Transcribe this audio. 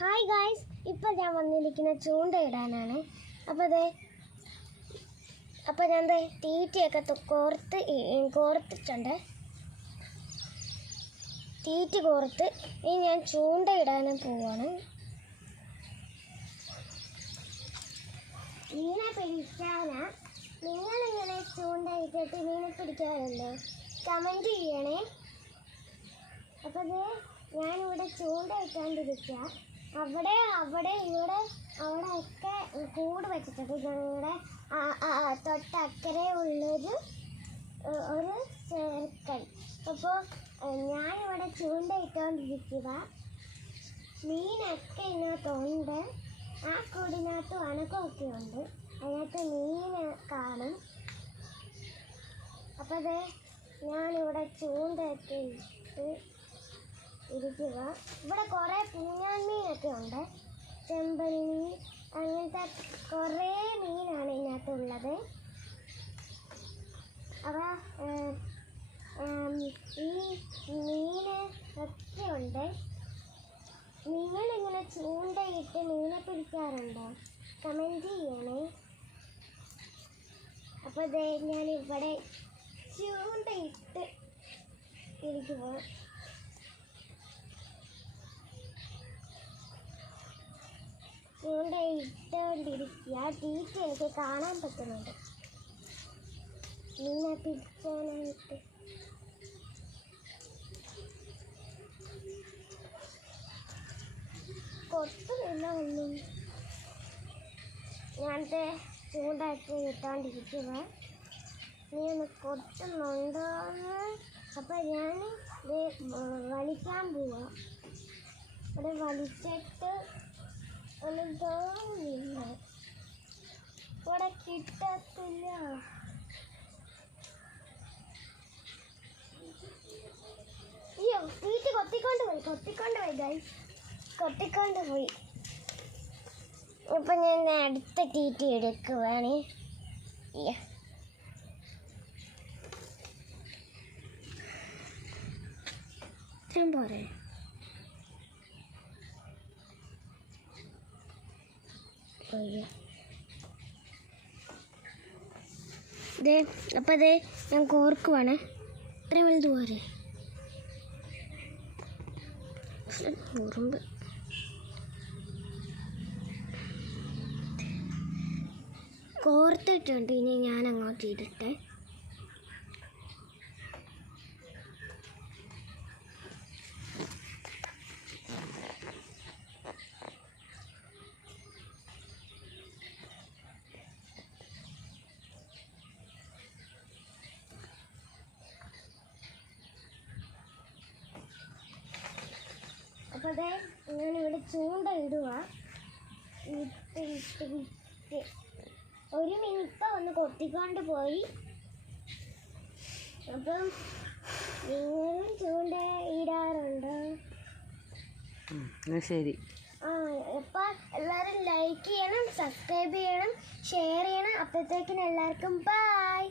Hi guys, ഇപ്പോൾ ഞാൻ വന്നിരിക്കുന്ന ചൂണ്ടയിടാനാണ്. അപ്പോൾ ഞാൻ തീറ്റയൊക്കെ കോർത്തിട്ടുണ്ട്. തീറ്റ കോർത്ത് ഇനി ഞാൻ ചൂണ്ടയിടാനും പോവാണ്. മീനെ പിടിക്കാനാ. നിങ്ങളിങ്ങനെ ചൂണ്ടയിട്ടിട്ട് മീനെ പിടിക്കാറുണ്ടോ? കമൻറ്റ് ചെയ്യണേ. അപ്പോൾ ഞാനിവിടെ ചൂണ്ടയിട്ടാണ്ടിരിക്കുക. അവിടെ ഒക്കെ കൂട് വെച്ചിട്ടുണ്ട്. ഞങ്ങളുടെ തൊട്ടക്കരെ ഉള്ളൊരു ചെറുക്കൻ. അപ്പോൾ ഞാനിവിടെ ചൂണ്ടയിട്ടോണ്ടിരിക്കുക. മീനൊക്കെ ഇതിനകത്തുണ്ട്. ആ കൂടിനകത്ത് അനക്കമൊക്കെ ഉണ്ട്. അതിനകത്ത് മീൻ കാണും. അപ്പോൾ ഞാനിവിടെ ചൂണ്ടയൊക്കെ ഇട്ട് ഇരിക്കുക. ഇവിടെ കുറേ പൂഞ്ഞാൻ മീനൊക്കെ ഉണ്ട്. ചെമ്പൽ മീൻ, അങ്ങനത്തെ കുറേ മീനാണ് ഇതിനകത്തുള്ളത്. അപ്പോൾ ഈ മീന് ഒക്കെ ഉണ്ട്. നിങ്ങളിങ്ങനെ ചൂണ്ടയിട്ട് മീനെ പിടിക്കാറുണ്ടോ? കമൻറ്റ് ചെയ്യണേ. അപ്പോൾ ഞാനിവിടെ ചൂണ്ടയിട്ട് ഇരിക്കുക. ചൂണ്ടയിട്ടോണ്ടിരിക്കുക. തീറ്റയൊക്കെ കാണാൻ പറ്റുന്നുണ്ട് മീനെ പിടിക്കാനായിട്ട്. കൊത്തുന്നില്ല ഒന്നും. ഞാനത്തെ ചൂണ്ടയൊക്കെ ഇട്ടോണ്ടിരിക്കുക. നീ ഒന്ന് കൊത്തുന്നുണ്ടോന്ന്. അപ്പം ഞാൻ വലിക്കാൻ പോവാ. ഇവിടെ വലിച്ചിട്ട് ഒന്നും തോന്നുന്നില്ല. ഇവിടെ കിട്ടത്തില്ല. അയ്യോ, തീറ്റ കൊത്തിക്കൊണ്ട് പോയി ഗൈസ്, കൊത്തിക്കൊണ്ട് പോയി. ഇപ്പം ഞാൻ അടുത്ത തീറ്റ എടുക്കുവാണ്. ഞാൻ പോരെ. അപ്പം ഞാൻ കോർക്കുവാണ്. ഇത്രയും വലുത് പോരെ. ഉറുമ്പ് കോർത്തിട്ടുണ്ട്. ഇനി ഞാൻ അങ്ങോട്ട് ഇടട്ടെ. അപ്പോൾ ഞാനിവിടെ ചൂണ്ട ഇടുക. ഇട്ട് ഒരു മിനിറ്റ് ഒന്ന് കൊത്തിക്കൊണ്ട് പോയി. അപ്പം നിങ്ങളും ചൂണ്ട ഇടാറുണ്ടോ? ശരി. അപ്പം എല്ലാവരും ലൈക്ക് ചെയ്യണം, സബ്സ്ക്രൈബ് ചെയ്യണം, ഷെയർ ചെയ്യണം. അപ്പോഴത്തേക്കിനും എല്ലാവർക്കും ബൈ.